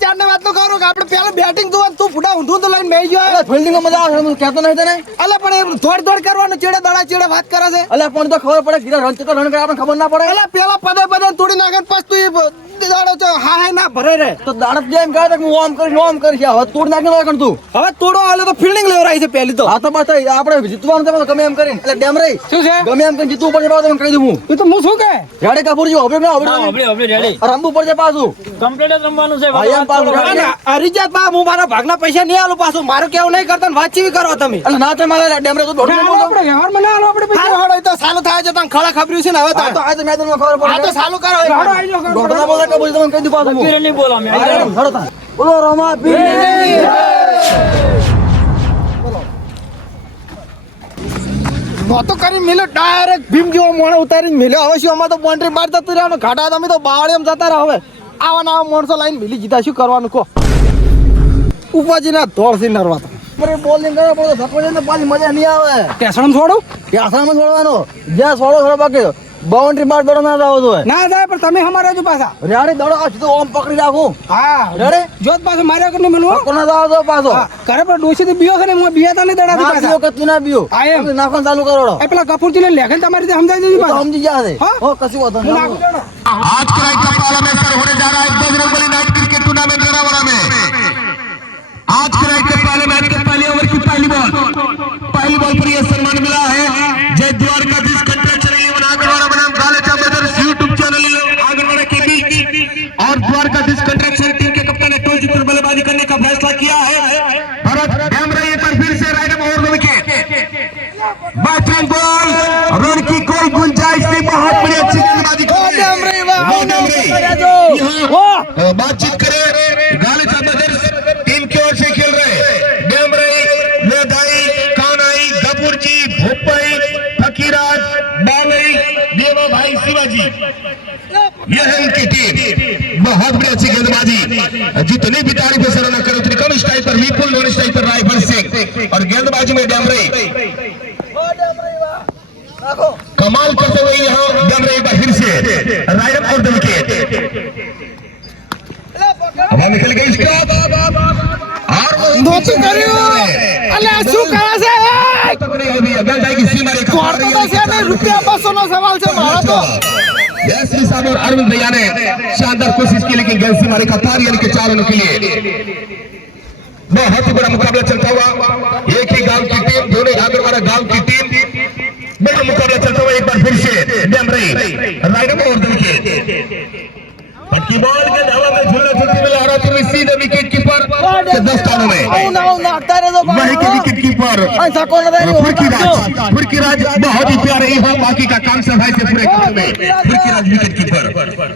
ત્રણ ચાર વાત તો કરો કે આપણે પહેલા બેટિંગ તો તું ફૂટા ઊંધું તો લઈને બેસી ગયો. અલે ફિલ્ડિંગમાં મજા આવે હું કહેતો નહીં તને. અલે પણ એ દોડ દોડ કરવાનું ચેડે દડા ચેડે વાત કરે છે. અલે પણ તો ખબર પડે કીધા રન તો રન કરે આપણે ખબર ના પડે. અલે પેલા પદે પદે તોડી નાખે પછી તું દાડો છો હા હે ના ભરે રે. તો દાડત જેમ કહે તો હું ઓમ કરીશ ઓમ કરીશ હવે તોડ નાખી નાખ તું. હવે તોડો એટલે તો ફિલ્ડિંગ લેવરાઈ છે પહેલી તો. હા તો બસ આપણે જીતવાનું તમે ગમે એમ કરીને. એટલે ડેમ રહી. શું છે? ગમે એમ કરીને જીતવું પડે તમને કહી દઉં હું. તો હું શું કે રેડે કપૂરજી હવે ના હવે આપણે આપણે રમવું પડશે પાછું. કમ્પ્લીટ જ રમવાનું છે હરિજાત બા હું મારા ભાગના પૈસા નહીં આલું પાછું. મારું કેવું નહીં કરતા વાત ચીવી કરો તમે. ના તો મારે ડેમ તો દોડ આપણે વ્યવહારમાં ના આલો આપણે હાલો. હાલો તો સાલું થાય છે તને ખળા ખબર્યું છે ને હવે તો તો આ તો મેદાનમાં ખબર આ તો પડે કરો હાલો આવી જાઓ દોડ ના બોલે કપૂરજી તમને કહી દઉં પાછું. હું. નહીં બોલો અમે હા, રેડી, બોલો રમા પીર નહોતો કરી મિલ્યો ડાયરેક્ટ ભીમ જેવો મોણો ઉતારીને મિલ્યો. હવે શું અમારે તો બોન્ડ્રી બહાર જતું રહેવાનું ઘાટા તમે તો બાવળી એમ જતા રહ્યા હવે. આવા નવા માણસો લાઈન મિલી જીતા શું કરવાનું કહો? ઉપાજી ના ધોળથી નરવા તો. અરે બોલિંગ કરે પણ ધક્કો દે ને પાછી મજા નહીં આવે. ટેસણ છોડો? ક્યાસામાં છોડવાનો. જ્યાં છોડો છોડો બાકી. બાઉન્ડ્રી બાર દડો ના જાવ જોઈએ ના જાય પણ તમે હજુ પાછા. રેડી દડો આ સીધો ઓમ પકડી રાખો. હા. રેડી? જોત પાછું માર્યા કરીને જાવ તો પાછો. ઘરે પણ ડોસી થી બીયો છે ને હું બીયા તાની દડા ના પાછા. પીઓ હા, એમ. નાખવાનું ચાલુ કરોડો એ પેલા કપૂરજી ને લેખન તમારી સમજાવી દીધી સમજી ગયા છે. હો? કશું વાંધો નહીં. आज का राइट का पाला में सर होने जा रहा है। Bajrangbali night cricket tournament Lonavala में आज के राइट के पहले मैच के पहले ओवर की पहली बॉल। पहली बॉल पर यह सम्मान मिला है। जय द्वारकाधीश कंट्रोल चैनल एवं आंगनवाड़ा बनाम Kalecha brothers YouTube channel Anganwada के बीच। और द्वारकाधीश कंट्रैक्शन टीम के कप्तान ने टॉस जीतकर बल्लेबाजी करने का फैसला किया है भरत डैम रही पर फिर से राइट ओवर में विकेट बैटिंग बॉल रन की कोई गुंजाइश नहीं बहुत बड़ी अच्छी गेंदबाजी ओ, डैमरे, वाह, वाह, वाह, डैमरे। वाह, वाह, वाह। यहाँ अ, बातचीत करे। गालिचा ब्रदर्स टीम की ओर से खेल रहे डेमरई लेदाई कानाई गपुर जी भोपई फकीराज, बालई, देवा भाई, शिवाजी। यह है उनकी टीम। बहुत बड़ी अच्छी गेंदबाजी। जितनी भी तारीफ़ सराहना करे, उतनी कम स्टाइल पर, विपुल नॉन स्टाइल पर रायफल सिंह। और गेंदबाजी में डेमरई कमाल करते हुए यहाँ डेमरई एक बार से। राइडर और द हवा निकल गई स्टॉप और वो નહોતું કર્યું અલે આ શું કરે છે એ? पकड़ी अभी अगल जाएगी सीमा रेखा पार કોર્ટો તો છે ને રૂપિયા બસો નો સવાલ છે મારો તો यस साहब और अरविंद भैया ने शानदार कोशिश की लेकिन गेंद सीमा रेखा पार यानी कि चार रनों के लिए बहुत ही बड़ा मुकाबला चलता हुआ एक ही गांव की टीम दोनों आगरवाड़ा गांव की टीम बड़ा मुकाबला चलता हुआ एक बार फिर से डैम रही राइडर और दल पटकी बॉल के धावा में झूला छुट्टी में लहरा तुम सीधे विकेट कीपर के दस दस्तानों में। वही के विकेट कीपर फुरकीराज फुरकीराज बहुत ही प्यारे ही हो बाकी का काम सब है से पूरे काम में। फुरकीराज विकेट कीपर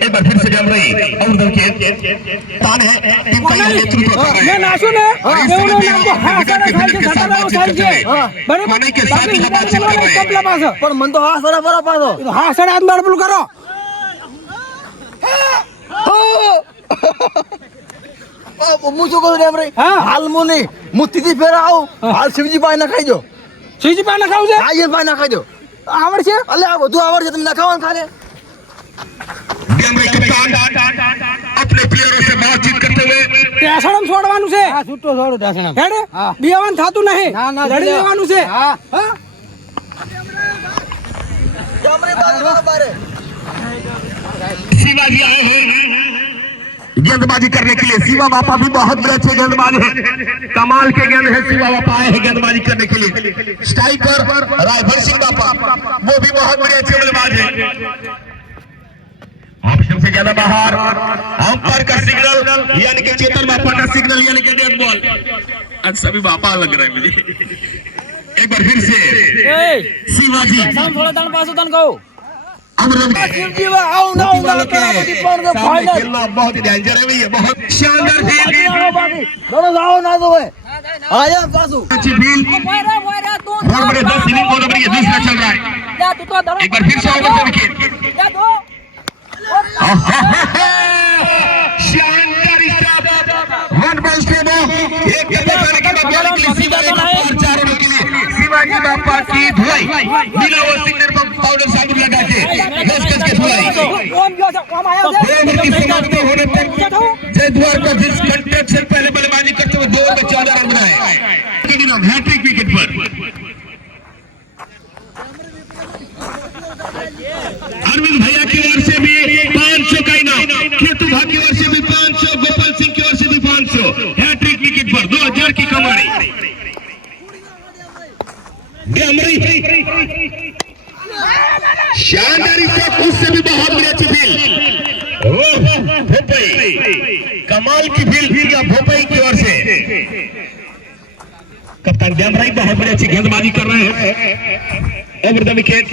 एक बार फिर से जम रही और दल के तान है टीम का नेतृत्व कर रहे हैं। नासु ने? ये उन्होंने हमको हासा ने खाई से सटा रहा उठा के बने के साथ ही बातचीत कर रहे हैं। पर मन तो हासा बड़ा पादो हासा ने अंदर बुल करो Yeah! હું શું કરું ડેમ રે હા. હાલ હું નહીં હું તીધી ફેરા આવું હાલ શિવજી ભાઈ ના ખાઈ દો શ્રીજી પાસે ખાવું છે હા એ ભાઈ ના ખાઈ દો આવડશે અલે આ બધું આવડશે તમે નખાવાનું ખાલે डैम रही कप्तान अपने प्लेयरों से बातचीत करते हुए ટેસણમ છોડવાનું છે હા છૂટો છોડો ડાસણા હેડે બિયાવાનું થતું નહીં ના, ના, લડી બિયા. લેવાનું છે હા. હા शिवाजी आए हैं। गेंदबाजी करने के लिए शिवा बापा भी बहुत बड़े अच्छे गेंदबाज हैं। कमाल के गेंद है शिवा बापा आए हैं गेंदबाजी करने के लिए। स्ट्राइकर रायफल सिंह बापा वो भी बहुत बड़े अच्छे गेंदबाज हैं। ऑप्शन से ज़्यादा बाहर अंपायर का सिग्नल यानी कि चेतन बापा का सिग्नल यानी कि डेड बॉल आज सभी बापा लग रहे है मुझे। एक बार फिर से। शिवाजी थोड़ा दान पास दान कहो बहुत डेंजर है भैया बहुत शानदार आओ ना तो आया सासू अच्छी फील बहुत बड़े दस इनिंग बहुत बढ़िया दूसरा चल रहा है एक बार फिर से ओवर विकेट शानदार स्टॉप वन बॉल से दो एक विकेट लेने के बाद प्यारे के लिए शिवाजी बापा की धुलाई नीलावर सिंह से नस कस के फुलाई होने पर जय द्वार का जिस घंटे से पहले बल्लेबाजी करते हुए दो चौदह रन बनाए हैट्रिक विकेट पर अरविंद भैया की ओर से भी पाँच सौ का इनाम। केतु भा की ओर से भी पाँच सौ गोपाल सिंह की ओर से भी पाँच। सौ हैट्रिक विकेट पर, दो हज़ार की कमाई। शानदार स्ट्रोक उससे भी बहुत बड़ी अच्छी फील भोपई। कमाल की फील फिर गया भोपई की ओर से? कप्तान डेमराई बहुत बड़ी अच्छी गेंदबाजी कर रहे हैं। ओवर द विकेट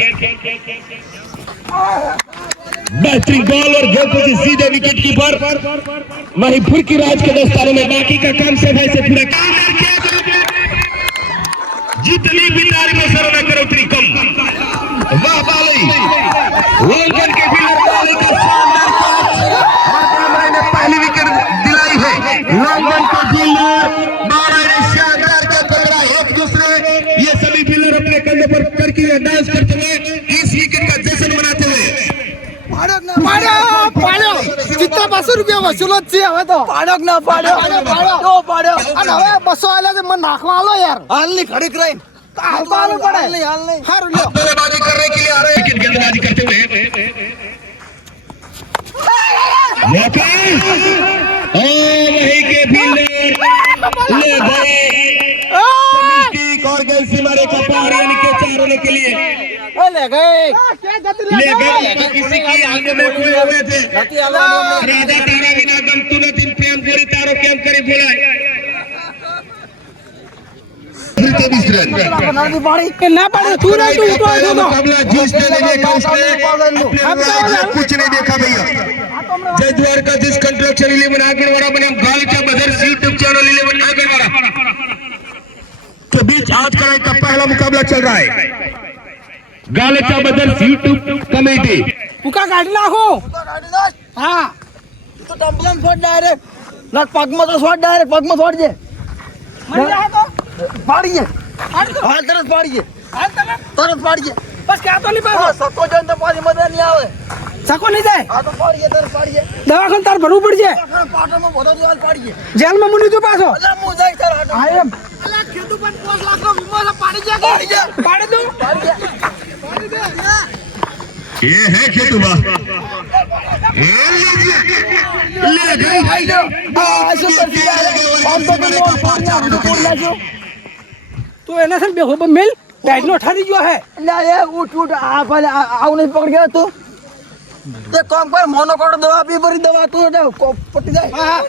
बेहतरीन बॉल और गेंद पहुँची सीधे विकेट कीपर महिपुर की राज के दस्तारों में बाकी का काम से भाई से पूरा काम जितनी भी तारीफ़ सर न करो उतनी पहली विकेट दिलाई है लॉन्गन को फील्डर बारह ने शानदार का पकड़ा एक दूसरे ये सभी फील्डर अपने कंधे पर करके डांस करते हुए इस विकेट का जश्न मनाते हुए પાડ્યો પાડ્યો ચિત્તા પાસો રૂપિયા વસૂલો જ છે હવે તો પાડ્યો કે ના પાડ્યો પાડ્યો, પાડ્યો. તો પાડ્યો અને હવે બસો આલ્યા છે મને નાખવા આલો યાર હાલની ખડીક રહી आह्वान करने के लिए आ रहे हैं। गेंदबाजी करते हुए के ले गए। और का पार के चार के लिए। ले गए। ले गए। किसी की आगे में हुए थे। राधा तारा बिना गम तूने दिन प्रेम करे तारों के हम बोला फिर तेईस रन નથી પાડી કે ના પાડે તું નહીં તું ઉઠો पहला તો मुकाबला जिसने नहीं देखा उसने अपने लाइफ में कुछ नहीं देखा भैया जय द्वारका जिस कंस्ट्रक्शन इलेवन आगे वाला बनाम गालिचा बदर्स यूट्यूब चैनल इलेवन आगे वाला के बीच आज का का पहला मुकाबला चल रहा है गालिचा बदर्स यूट्यूब कमेटी ઉકા કાઢી નાખો હા તો ટમ્પલમ છોડ ડાયરેક્ટ ના પગમાં તો છોડ ડાયરેક્ટ પગમાં છોડજે મરી જાય તો પાડીએ. હા તરત પાડીએ. હાલ તરત તરત પાડીએ. બસ ક્યાં તો નહીં પાડો. સકો જાય તો પાછી મજા નહીં આવે. સકો નહીં જાય? હા તો પાડીએ તરત પાડીએ. દવાખાન તાર ભરવું પડશે. પાટણમાં બધો દિવાલ પાડીએ. જેલમાં મુની તું પાછો? અલા હું જાય તાર હાડો હા એમ. અલા ખેતુ પણ 5 લાખ વીમો છે પાડી જા પાડી જા પાડી દઉં? પાડી દે. એ હે ખેતુ બા. એ લે ગઈ ભાઈ જો આ સુપર ફિયર ઓન તો નો ફોન તો ફોન લાજો તું એના સાથે બેહો બે મેલ ટાઈટ નો ઠારી ગયો હે. એટલે એ ઉઠ ઉઠ આ ભલે આવું નહીં પકડ ગયો તું. તે કોમ પર મોનોકોડ દવા આપી ભરી દવા તું એટલે પટી જાય. હા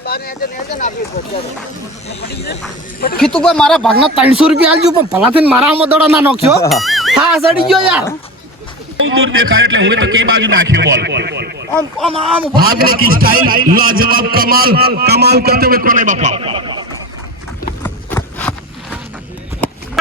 કીધું ભાઈ મારા ભાગના ત્રણસો રૂપિયા આલજો પણ ભલાથી મારા આમાં દડો ના નાખ્યો હા સડી ગયો યાર. દૂર દેખાય એટલે હું તો કઈ બાજુ નાખ્યો બોલ. આમ આમ ભાગને કી સ્ટાઇલ લાજવાબ કમાલ. કમાલ કરતે હુએ કોને બાપા?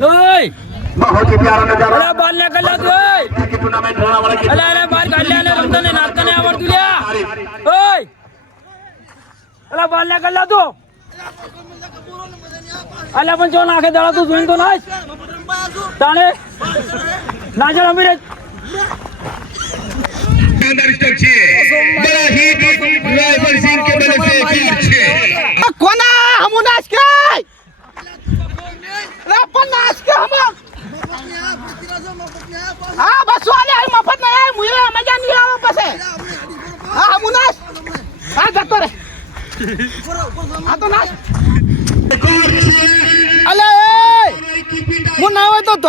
ઓય! ને આવડતું લ્યા! ઓય! અલા બાલ તો અલા પણ જો નાખે દાડા તો ના તાણે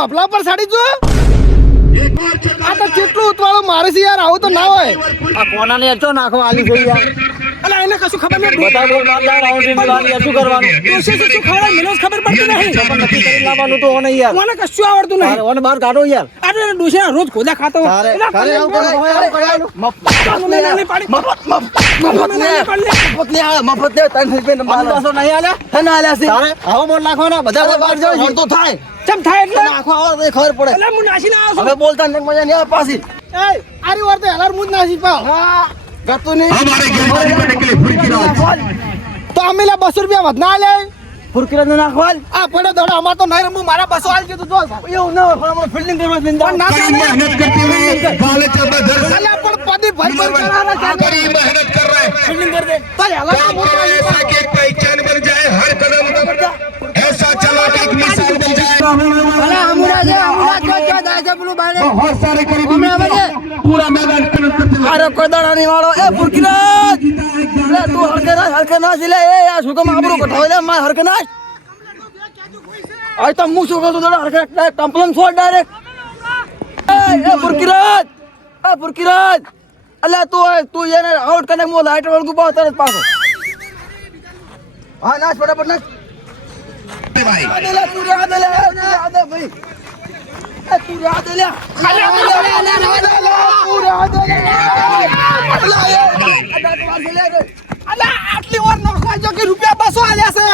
ધોપલા પર સાડી જો. આ તો કેટલું ઉતવાળો મારે છે યાર આવું તો ના હોય. આ કોનાને એટલો નાખવા આલી ગઈ યાર? અલા એને કશું ખબર નથી. બધા બોલ મારતા રાઉન્ડ મિલાની શું કરવાનું? તો શું ખવડાવે મને ખબર પડતી નહીં ખબર નથી કરી લાવવાનું તો ઓને યાર. મને કશું આવડતું નહીં. ઓને બહાર કાઢો યાર. અરે ડોશી રોજ ખોદા ખાતો અરે અરે. મફત મફત મફત ને મફત ને મફત ને 300 રૂપિયા નંબર પાંચ પાસો આલે આલ્યા? તને આલે છે. તારે આવો બોલ નાખવાના બધા બહાર જાવ તો થાય. ચમ થાય એટલે? આખો આવો ખબર પડે. એટલે હું નાસી ના આવું હવે બોલતા ને મજા નહીં આવે પાછી. એ આરી વાર તો હેલાર મુજ નાસી પાવ. હા ગતું નહીં. અમારે ગેરહાજરી માટે કે ફૂરી કિરા તો અમે લે 200 રૂપિયા વધના લે. ફૂરકી નો નાખવાલ આ પડે દોડા અમાર તો નહીં રમું મારા 200 આલ તો જો. એવું ના પણ અમે ફિલ્ડિંગ કરવા દિંદા ના મહેનત કરતી હોય બાલે ચબા ધર અલ્યા પણ પદી ભાઈ પર કરાના ચાલે બડી મહેનત કર રહે. ફિલ્ડિંગ કર દે. તો હેલાર મુજ નાસી પાવ. કે પહેચાન પર જાય હર કદમ અરે કોદાડા ની વાળો. એ ફુરકીરાજ લે તું હરકે ના હરકે ના સિલે એ આ શું કામ આબરૂ કઠાવે લે માર હરકે ના આજ તો હું શું કરું દડા હરકે કમ્પ્લેન છોડ ડાયરેક્ટ. એ એ ફુરકીરાજ એ ફુરકીરાજ અલ્યા તું તું એને આઉટ કરીને મો લાઈટ વાળું પાવ તરત પાછો. હા નાશ ફટાફટ નાચ આટલી વાર નોખવા જો કે રૂપિયા બસો આલ્યા છે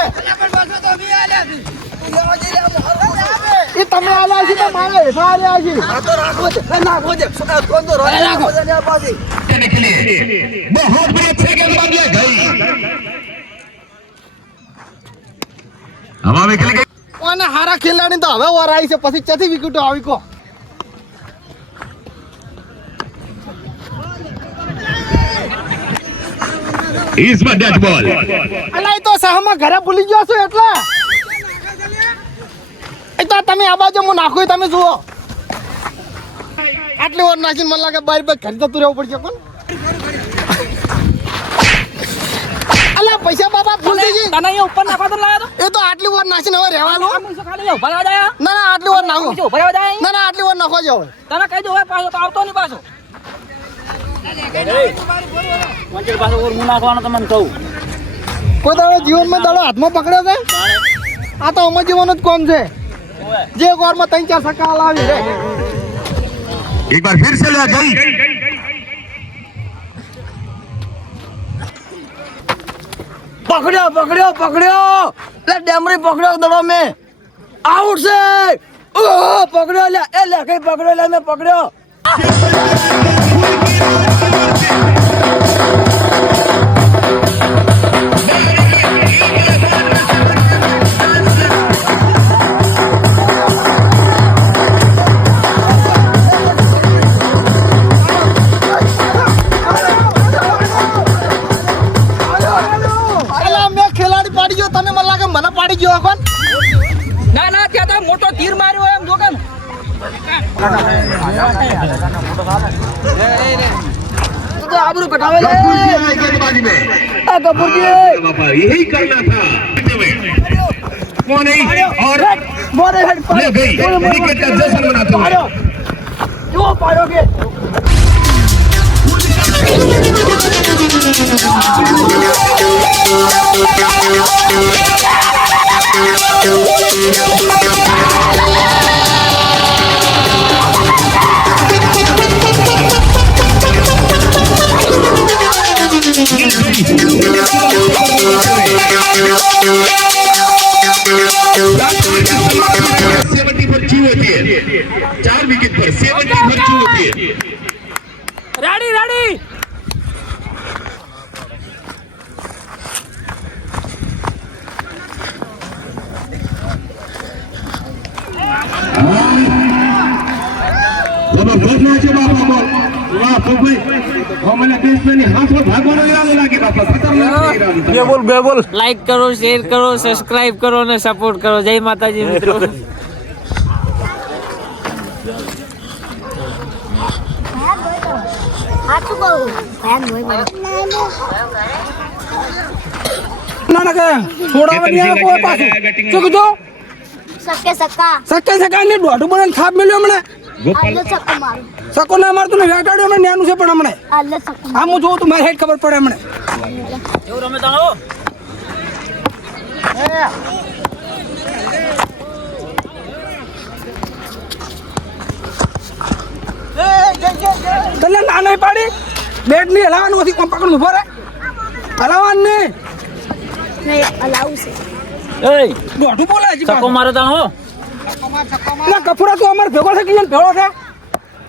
એ તમે આલ્યા છે તો મારે હેઠા આલ્યા છે રાખો છે નાખો છે કોણ તો રાખો પાછી બહુ બડી ગઈ હવા વેખલી ગઈ. ઓને હારા ખેલાડી તો હવે વરાઈ છે. પછી ક્યાંથી વિકેટો આવી કો? ઇઝ ધ ડેડ બોલ અલા તો સહમાં ઘરે ભૂલી ગયો છો એટલે. એ તો તમે આ બાજુ મુ નાખું તમે જુઓ. આટલી ઓર નાખીને મને લાગે બાર બાર ઘરે જતું રહેવું પડશે કોણ? પૈસા બાબા ભૂલ થઈ ગઈ. તને ઉપર નાખવા તો લાયો એ તો આટલી વાર નાખીને હવે રહેવાનું. લો ના ના આટલી વાર નાખો ના ના આટલી વાર નાખો જો તને કહી દો હવે પાછો તો આવતો નહીં પાછો. કોઈ દાડો જીવનમાં દાડો હાથમાં પકડ્યો છે? આ તો અમાર જીવન જ કોમ છે. જે કોરમાં ત્રણ ચાર સકા લાવી રે એક બાર ફિર સે પકડ્યો પકડ્યો પકડ્યો. એટલે ડેમરી પકડ્યો દડો મે. આઉટ છે. પકડ્યો લે. એ લે, કઈ પકડ્યો લે, મેં પકડ્યો. મને પાડી ગયો કોણ ના ના ત્યાં તો મોટો તીર માર્યો હોય એમ જો કે તું તો આબરૂ કટાવે લે गेंदबाजी में આ કપૂરજી बाबा यही करना था वो नहीं और મોરે હેડ પર ले गई विकेट का जश्न मनाते हुए પાડ્યો જો પાડ્યો કે सेवेंटी पर ची होती है चार विकेट पर सेवनटी पर होती है रेडी रेडी લાઈક કરો શેર કરો સબસ્ક્રાઇબ કરો અને સપોર્ટ કરો જય માતાજી મિત્રો સાચું કહું ભયાન હોય મને ના ના કે છોડાવા નહીં આવે કોઈ પાછું શું કીધું સકે સકા સક્કા સક્કા ને દોઢું બનાવીને થાપ મેલ્યો હમણાં આલે ચક્કર મારું સકો ના મારતું ને વેટાડ્યો હમણાં નાનું છે પણ હમણે આમ હું જોઉં તો મારે હેડ ખબર પડે હમણે એવું રમે તાણો તને ના નહીં પાડી. બેટની હલાવવાનું નથી કોણ પકડ ઊભો રે હલાવવાનું નહીં. નહીં અલાવું છે. એય બોટુ બોલે છે સકો. મારે તાણો ના કપુરા તું અમાર ભેગો થઈ ગયો ને ભેળો છે?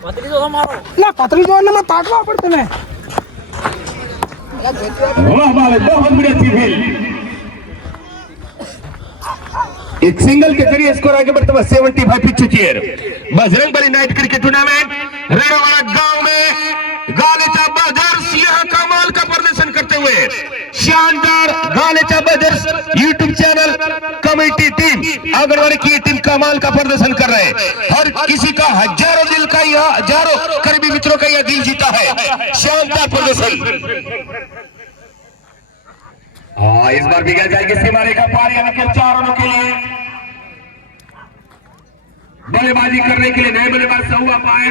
પતરી તો મારો ના પતરી જો ને પાટવા પડશે ને वाह वाह बहुत बढ़िया सिविल एक सिंगल के जरिए स्कोर आगे बढ़ते हुए सेवेंटी फाइव पिच चुकी है Bajrang Bali night cricket tournament Redawada गांव में गालेचा बदर्स यहाँ हुए। शानदार Galecha brothers YouTube channel committee team Anganwadi की टीम कमाल का प्रदर्शन कर रहे हैं। हर किसी का हज़ारों दिल का यह, हज़ारों करीबी मित्रों का यह दिल जीता है। शानदार प्रदर्शन। हाँ, इस बार भी गया जाएगी सीमा रेखा पार यानी कि चार के लिए। बल्लेबाजी करने के लिए नए बल्लेबाज सहुआ पाए।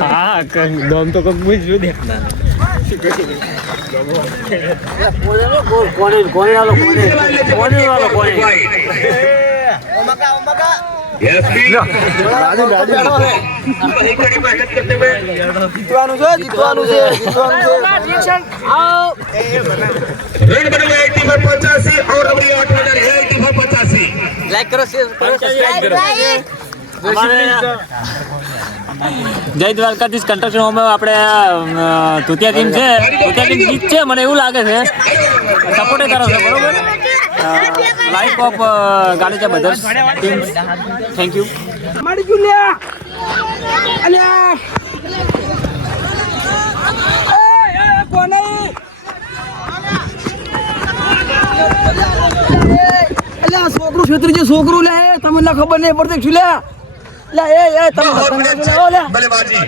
હા ગમ તો કંઈક પૂછ્યું દે જીતવાનું છે જીતવાનું છે જીતવાનું છે લાઈક કરો શેર કરો. સબસ્ક્રાઇબ કરો જય દ્વારકાધીશ કન્સ્ટ્રક્શન હોમ આપણે અ, ટીમ છે. ધોતિયા ટીમ જીત છે મને એવું લાગે છે. સપોર્ટ કરો છો બરોબર? લાઈફ ઓફ ગાલીચા બધાસ ટીમ થેન્ક યુ મારી જુલિયા લ્યા અલ્યા કોને? અલ્યા છોકરું છે છોકરું લે તમને ખબર નહીં પડતી છું લે? લે એ એ તમે ઓ લે. બલેબાજી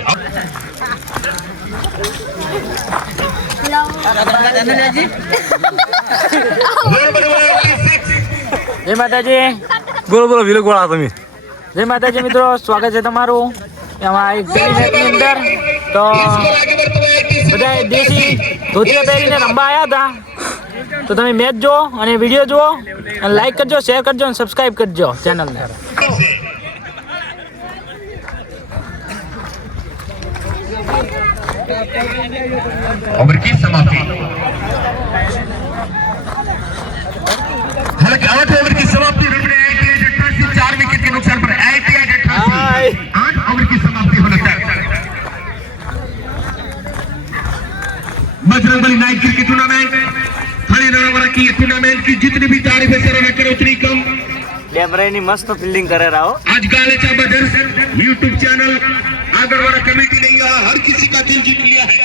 જય માતાજી. બોલો બોલો વિલો ગોળા તમે. જય માતાજી મિત્રો. સ્વાગત છે તમારું. એમાં એક પેલી અંદર. તો બધા દેશી ધોતિયા પહેરીને રમવા આવ્યા હતા. તો તમે મેચ જુઓ અને વીડિયો જુઓ. અને લાઈક કરજો શેર કરજો અને સબસ્ક્રાઈબ કરજો ચેનલને ओवर की समाप्ति। हालाँकि आठ ओवर की समाप्ति हैं चार विकेट के नुकसान पर आठ ओवर की समाप्ति होने तक। Bajrang Bali night cricket tournament Narwara की टूर्नामेंट की जितनी भी तारीफें सराहना करें उतनी कम। ડેમરાઈની મસ્ત ફિલ્ડિંગ કરે રાહો आज Galecha brothers YouTube channel Agarwada committee ने यहाँ हर किसी का दिल जीत लिया है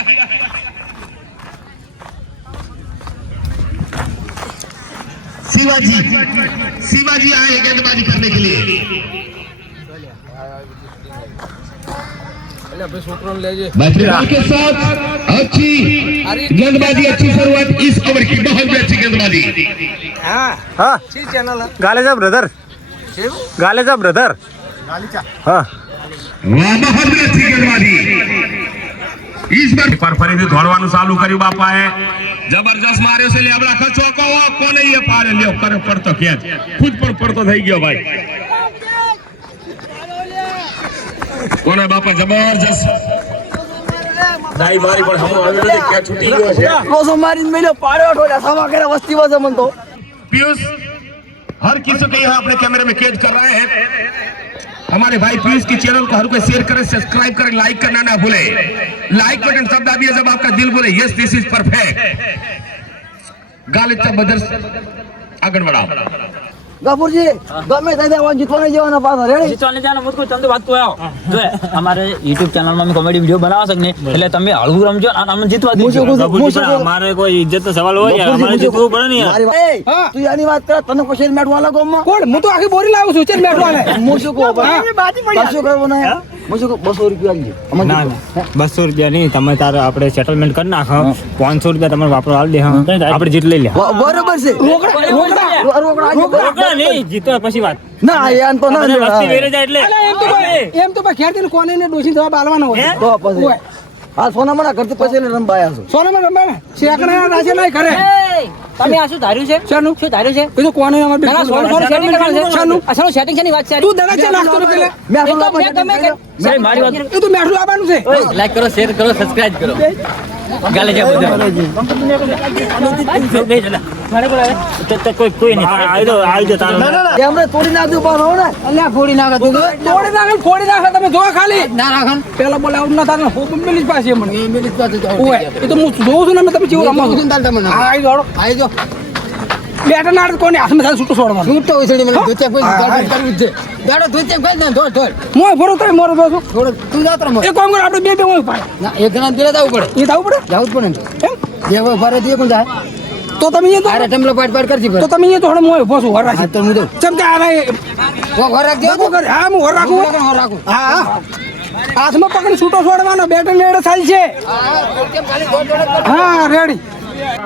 शिवाजी शिवाजी आए हैं गेंदबाजी करने के लिए बैटरी के साथ अच्छी गेंदबाजी अच्छी शुरुआत इस ओवर की बहुत भी अच्छी गेंदबाजी હા ગાલેજા બ્રધર ગાલેજા બ્રધર હા વાહ બહુ જ अच्छी गेंदबाजी इस बार પર ફરીથી દોડવાનું ચાલુ કર્યું બાપાએ જબરજસ્ત માર્યો છે લેબડા ખચો કો કોને એ પારે લ્યો કરે પડતો ખેંચ ખુદ પણ પડતો થઈ ગયો ભાઈ કોને બાપા જબરજસ્ત દાઈ મારી પણ હમો આવી નથી કે છૂટી ગયો છે લોસો મારીને મેલ્યો પાડ્યો ઠોલ્યા સવા કરે વસ્તી વસે મને તો पीयूष हर किसी को यहाँ अपने कैमरे में कैद कर रहे हैं। हमारे भाई पीयूष की चैनल को हर कोई शेयर करें, सब्सक्राइब करें, लाइक करना ना भूले। लाइक बटन तब दाबिए जब आपका दिल बोले यस दिस इज़ परफेक्ट गाल बदर आगन बढ़ाओ ગફુરજી ગમે તે દેવાન જીતવાને જવાના પાછા રેડી જીતવાને જાણે મત કોઈ તમને વાત કોઈ આવો. જો અમારે યુટ્યુબ ચેનલમાં કોમેડી વિડિયો બનાવવા શકને ને એટલે તમે હળવું રમજો અને અમને જીતવા કહું? અમારે કોઈ ઇજ્જત નો સવાલ હોય અમારે જીતવું પડે ને યાર. મારી વાત- તું આની વાત કરે તને કોઈ શેર મેળવા લાગો અમ્મા? કોણ? હું તો આખી બોરી લાવું છું બેઠો આલે હું. શું કહું બાજી પડી શું કરવું નહીં. બસો રૂપિયા કીધું. બસો રૂપિયા નહીં. તમે તારે આપણે સેટલમેન્ટ કરી નાખો. પાંચસો રૂપિયા તમારે વાપરો હાલ દે હા. આપણે જીત લઈ લે. બરોબર છે. રોકડા નહીં. જીતો પછી વાત. ના તો ના એટલે. એમ તો કોને ને ડોસી દવા બાલવાનો હોય. તો પછી. હોય. હા કરતી પછી એને રમવા છો. સોનામાં રમે શેકડા રાશે નહીં કરે તમે આ શું ધાર્યું છે? શાનું? શું ધાર્યું છે? એ કોને અમારે ના ના સોનું સોનું setting કરવાનું છે. શાનું? આ સેટિંગ છે ની વાત છે? તું દડા નાખતો પેલા મેં તમે મારી વાત એ તો મેઠું આવવાનું છે. લાઈક કરો શેર કરો સબસ્ક્રાઇબ કરો. ગાલે જા તો- તો કોઈ કોઈ નહીં. આવી દો આવી દો તારો. હમણાં તોડી નાખ્યું પણ ને. અલ્યા ફોડી નાખો તું તોડી નાખે ફોડી નાખે તમે જોવા ખાલી. ના રાખો પેલા બોલે આવું ના થાય હું મિલી પાસે મને ઓય એ તો હું જોઉં છું ને તમે જેવું રમો છો. હા આવી દોડો આઈ જો બેટા નાડ કોને હાથમાં થાય છૂટું છોડવા છૂટો હોય છે મને ધોચે કોઈ. કરવું છે. દાડો ધોચે કોઈ ને ધોડ ધોડ મો ફરો તો મોરો બસ થોડો તું જાતો મો એ કામ કર આપણે બે બે હોય પાડે. ના એક જણા દિલે જવું પડે. એ થવું પડે? જવું પડે એમ? હોય ફરે દે કોણ જાય. તો તમે અહીંયા અરે ટમલો પાટ પાટ કરજી તો તમે તો હમણાં મોય ફોસું હર રાખી. તો હું દઉં ચમ કે આને ઓ ઘર રાખ તો કરે. હા હું હર રાખું. ઘર રાખું હા હા. હાથમાં પકડી છૂટો છોડવાનો બેટ નેડ થાય છે. હા રેડી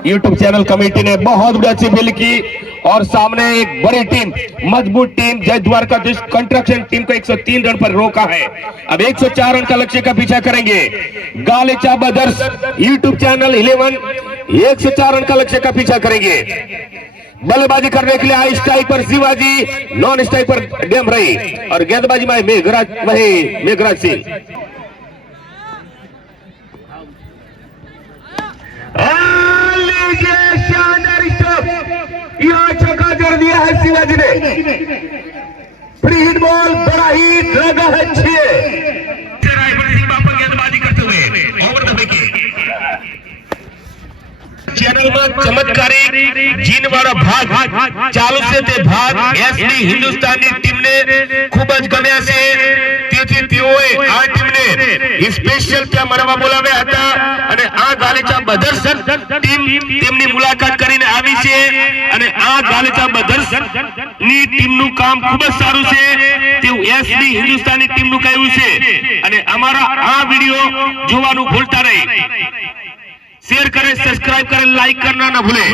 यूट्यूब चैनल कमेटी ने बहुत बड़ी अच्छी बिल की और सामने एक बड़ी टीम मज़बूत टीम जय द्वारका कंस्ट्रक्शन टीम को 103 रन पर रोका है। अब 104 रन का लक्ष्य का पीछा करेंगे। Galicha brothers YouTube channel 11 104 run का लक्ष्य का पीछा करेंगे। बल्लेबाजी करने के लिए आई स्ट्राइक पर शिवाजी, नॉन स्ट्राइक पर डेम रही और गेंदबाजी में मेघराज, वही मेघराज सिंह। दिया है शिवाजी ने फ्री हिट बॉल बड़ा ही लगा है छे गेंदबाजी करते हुए ओवर द विकेट। ચેનલમાં ચમત્કારી જીનવાળો ભાગ ચાલુ છે તે ભાગ એસડી હિન્દુસ્તાનની ટીમને ખૂબ જ ગમ્યા છે. તેથી તેઓએ આ ટીમને સ્પેશિયલ ત્યાં મળવા બોલાવ્યા હતા અને આ ગાલીચા બદર્સ ટીમ તેમની મુલાકાત કરીને આવી છે અને આ ગાલીચા બદર્સની ટીમનું કામ ખૂબ જ સારું છે. તેવું એસડી હિન્દુસ્તાની ટીમનું કહ્યું છે. અને અમારા આ વીડિયો જોવાનું ભૂલતા નહીં. शेयर करें सब्सक्राइब करें लाइक करना ना भूले।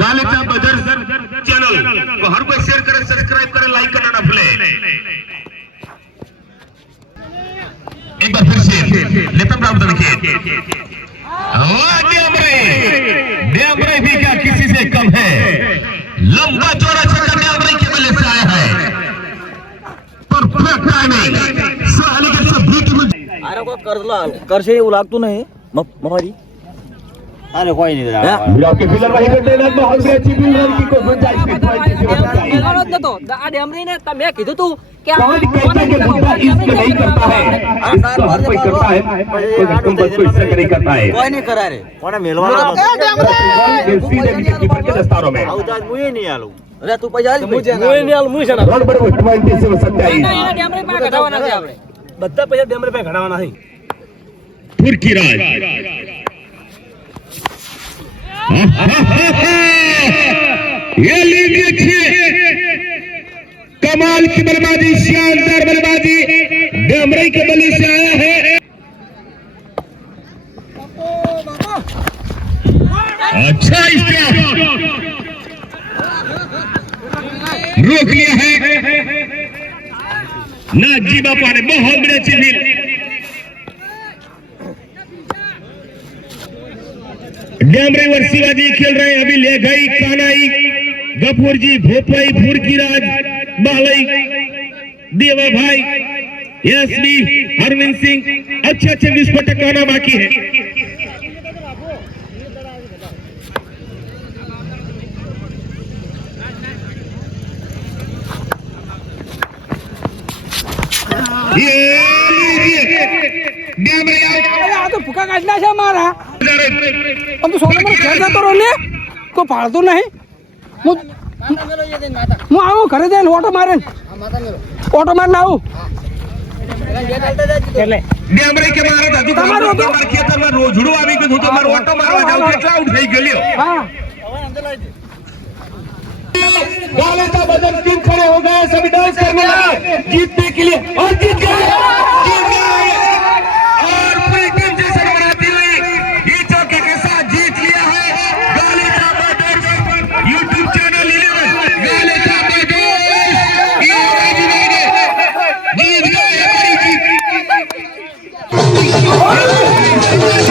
गालिचा बदर चैनल को हर कोई शेयर करें सब्सक्राइब करें लाइक करना ना भूले। एक बार फिर से लेतम राउत विकेट भी क्या किसी से कम है? लंबा चौड़ा छक्का डेमरे के बल्ले से आया है। परफेक्ट टाइमिंग सहली के सब बीट में આરે કોઈ કરલા કરશે એવું લાગતું નહીં મફારી અરે કોઈ નહીં आपके फिलर वही करते हैं बहुत ही अच्छी फिल्म की को गुंजाइश थी ट्वेंटी से बताइए મેળવાનો જ નતો આ ડેમરીને તમે કીધું તું કે આ कौन कहता है कि बुद्धा इश्क नहीं करता है इश्क तो हर कोई करता है कोई तुम बस कोई इश्क नहीं करता है કોઈ નહીં કરાય રે એ ડેમરે! सीधे विकेट कीपर के दस्तारों में અરે તું પૈસા આલી ભાઈ. रन पर ट्वेंटी से सत्ताईस એને ડેમરી પાસે કઢાવવાના છે આપણે બધા પૈસા ડેમરે પાસે ઘડાવાના છે तुर्की राज ये लीग देखिए कमाल की बल्लेबाजी शानदार बल्लेबाजी डेमरई के बल्ले से आया है अच्छा स्टॉप रोक लिया है जी बापा ने बहुत बड़ी फ़ील्ड डैमरे और शिवाजी खेल रहे हैं, अभी ले गई कानाई, गफूर जी भोपाई फुरकीराज बालई, देवा भाई एसबी अरविंद सिंह अच्छे अच्छे विस्फोटक आना बाकी है ये लीजिए डैमरे आउट અરે આ તો ભૂકા કાઢના છે મારા આમ તો સોના મને ઘેર જતો રહો ને કોઈ પાડતું નહીં હું હું આવું ઘરે જઈને ઓટો મારે ઓટો મારીને આવું ડેમરે કે મારે દાદુ તમારું હતું? તમારા ખેતરમાં રોજડું આવી ગયું હું તમારો ઓટો મારવા જાઉં કેટલા આઉટ થઈ ગયો હા गाले का बदन टीम खड़े हो गए सभी डांस करने लगे जीतने के लिए और जीत गए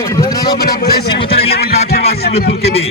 હા जैसी गुजरे इलेवन आठवें वासी में के भी